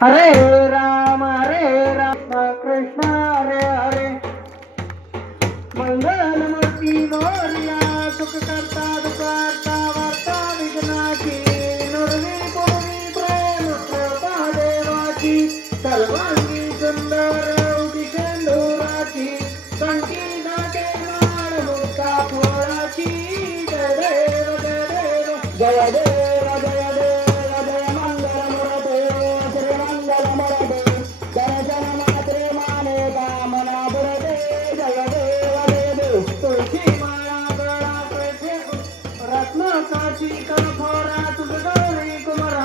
हरे राम कृष्ण हरे हरे मंगलमूर्ती मोरया सुख करता दुःखहर्ता वार्ता विघ्नाची नुरवी पूर्वी प्रेम कृपा देवाची सर्वांगी सुंदर उभी शेंदुराची कंठी दाटे माळ मुक्ता फळाची जय देव जय देव जय देव रत्नाची कठोरा तुझगौरी कुमरा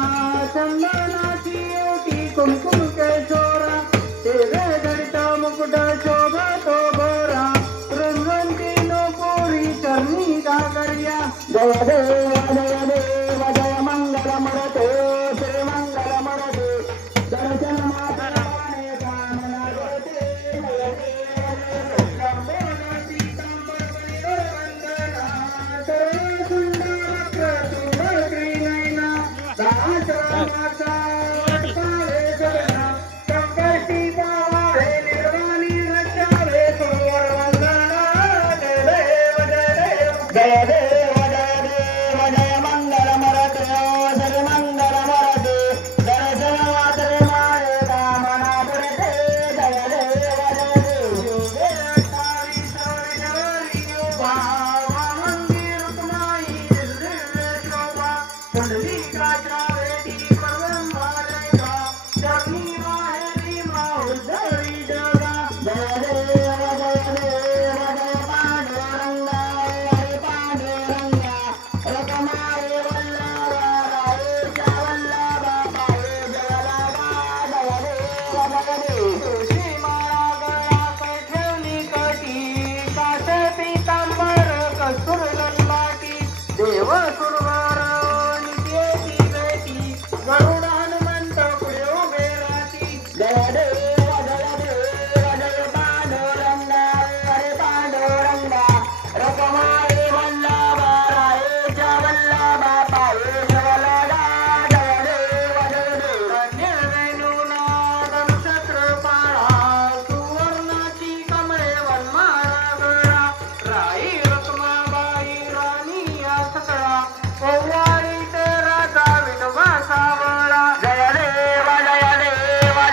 चंदनाची ओटी कुमकुम केशोरा तेरे जडित मुकुट शोभतो गोरा रुंजंती नोपुरी चरणी घागरिया जय देव जय मंगल मरते श्री मंगल मरते दर्शन मात्र कामना करते जय देव जय देव जय मंगल मरते श्री मंगल मरते दर्शन मात्रे माये कामना पुरते जय देव जय देव सुरवार नित्याची बेटी गरुड हनुमंत पुढे उभे राहती जय देव जय पांडुरंगा हरे पांडुरंगा रखमाई वल्लभा रायेच्या वल्लभा पाये वल्लभा जय देव कन्या वेणूनाद नक्षत्रपाळा सुवर्णाची कमळे वनमाळा गळा राई रखमाबाई राणी सकळा ओवाळी राजा विठोबा सावळा जय देव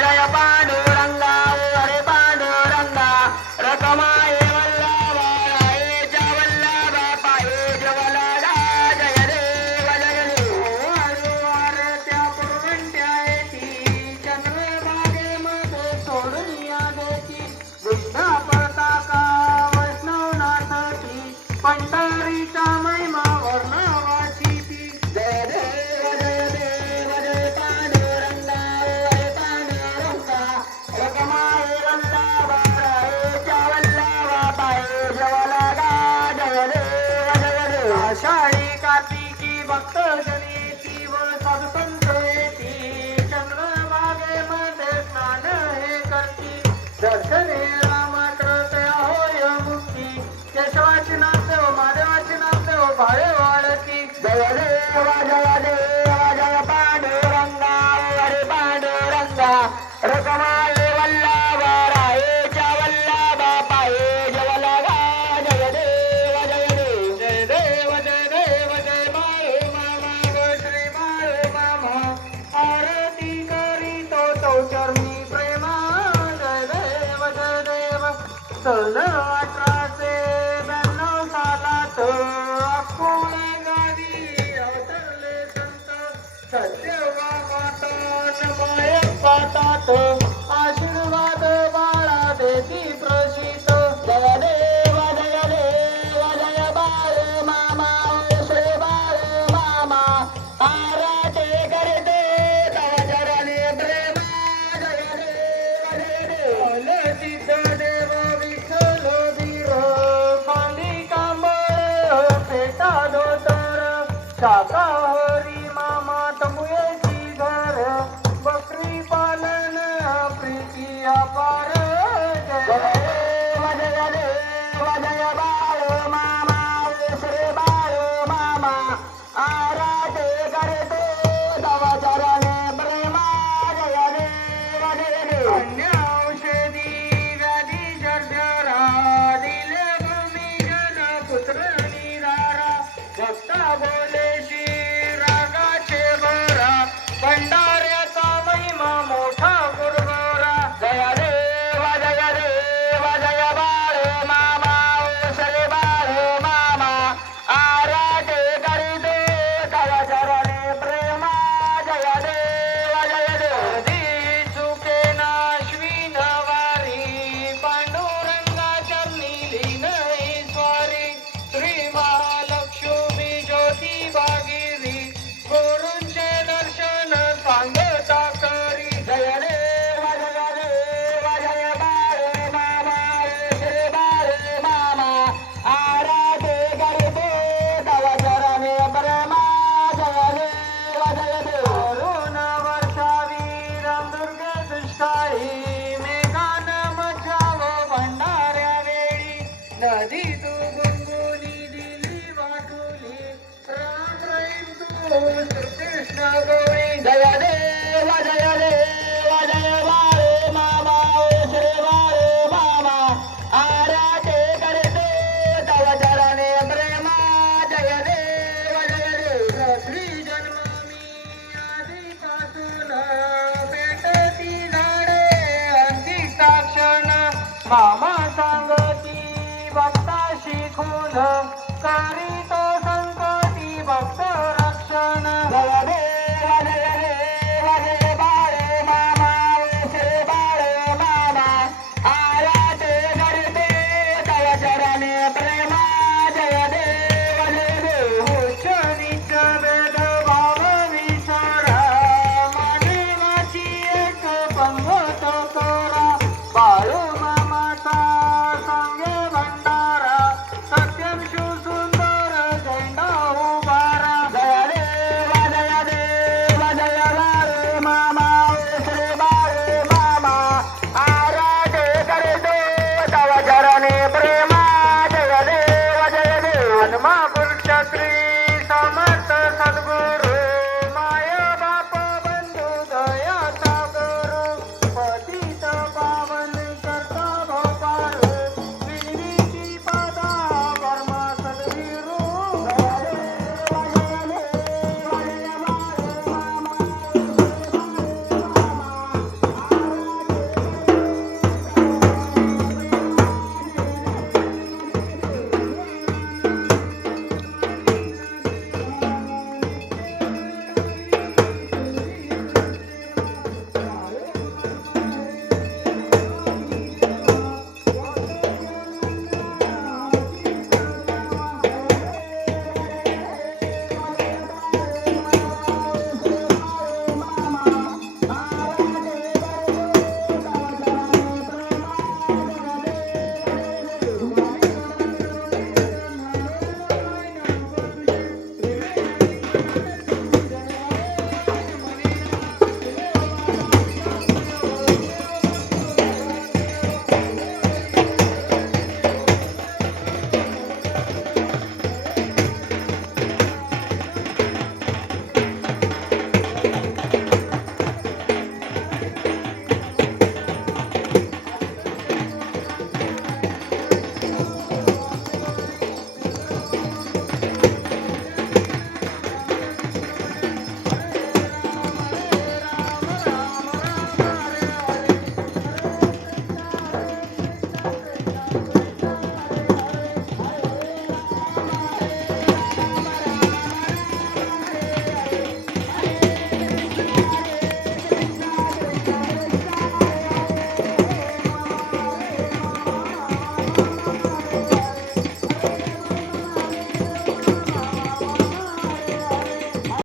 जय पांडुरंगा हरे पांडुरंगा रखमाई वल्लभा रायेच्या वल्लभा पाये वल्लभा जय देव त्या पुरवंट्या येती चंद्रभागेमध्ये सोडून या देती विद्या पताका वैष्णवनाथाची पंढरीचा महिमा वर्णवाची ती जय देव जय पांडुरंगा हरे पांडुरंगा रखमाई वल्लभा रायेच्या वल्लभा पाये वल्लभा जय देव आषाढी कार्तिकी भक्तजनी येती व साधू संत येती चंद्रभागेमध्ये स्नान हे करती दर्शने रामाकडे होय मुक्ती केशवाची नाव महादेवाची नाव भाळे वाळती जय देव जय पांडुरंगा हरे पांडुरंगा रखमाई वल्लभा रायेच्या वल्लभा पाये वल्लभा जय देव जय देव जय बाळू मामा व श्री बाळू मामा आरती करीतो तो चरणी प्रेमा जय देव सन 1892 सालात अकोला गावी अवतरले संत सत्यवा माता माय पातात आशीर्वाद बाळा देती प्रसिद्ध जय देव जय बाळ मामा श्री बाळ मामा आरती करते तव चरणी प्रेमा जय देव सिद्ध देव विठ्ठल गौरी जय देव जय बाळे मामा ओ श्री बाळे मामा आराटे करते तव चरणे प्रेमा जय देव श्री जन्मामी आधीपासून पेटती झाडे अंतिकाक्षण मामा सांगती भक्ताशी खून करीतो संकटी भक्त रक्षण जय देव जय बाळे मामा ओ श्री बाळे मामा आराटे करते तव चरणे प्रेमा जय देव उच्च नीच भेद भाव विचारा मानवाची एक पंग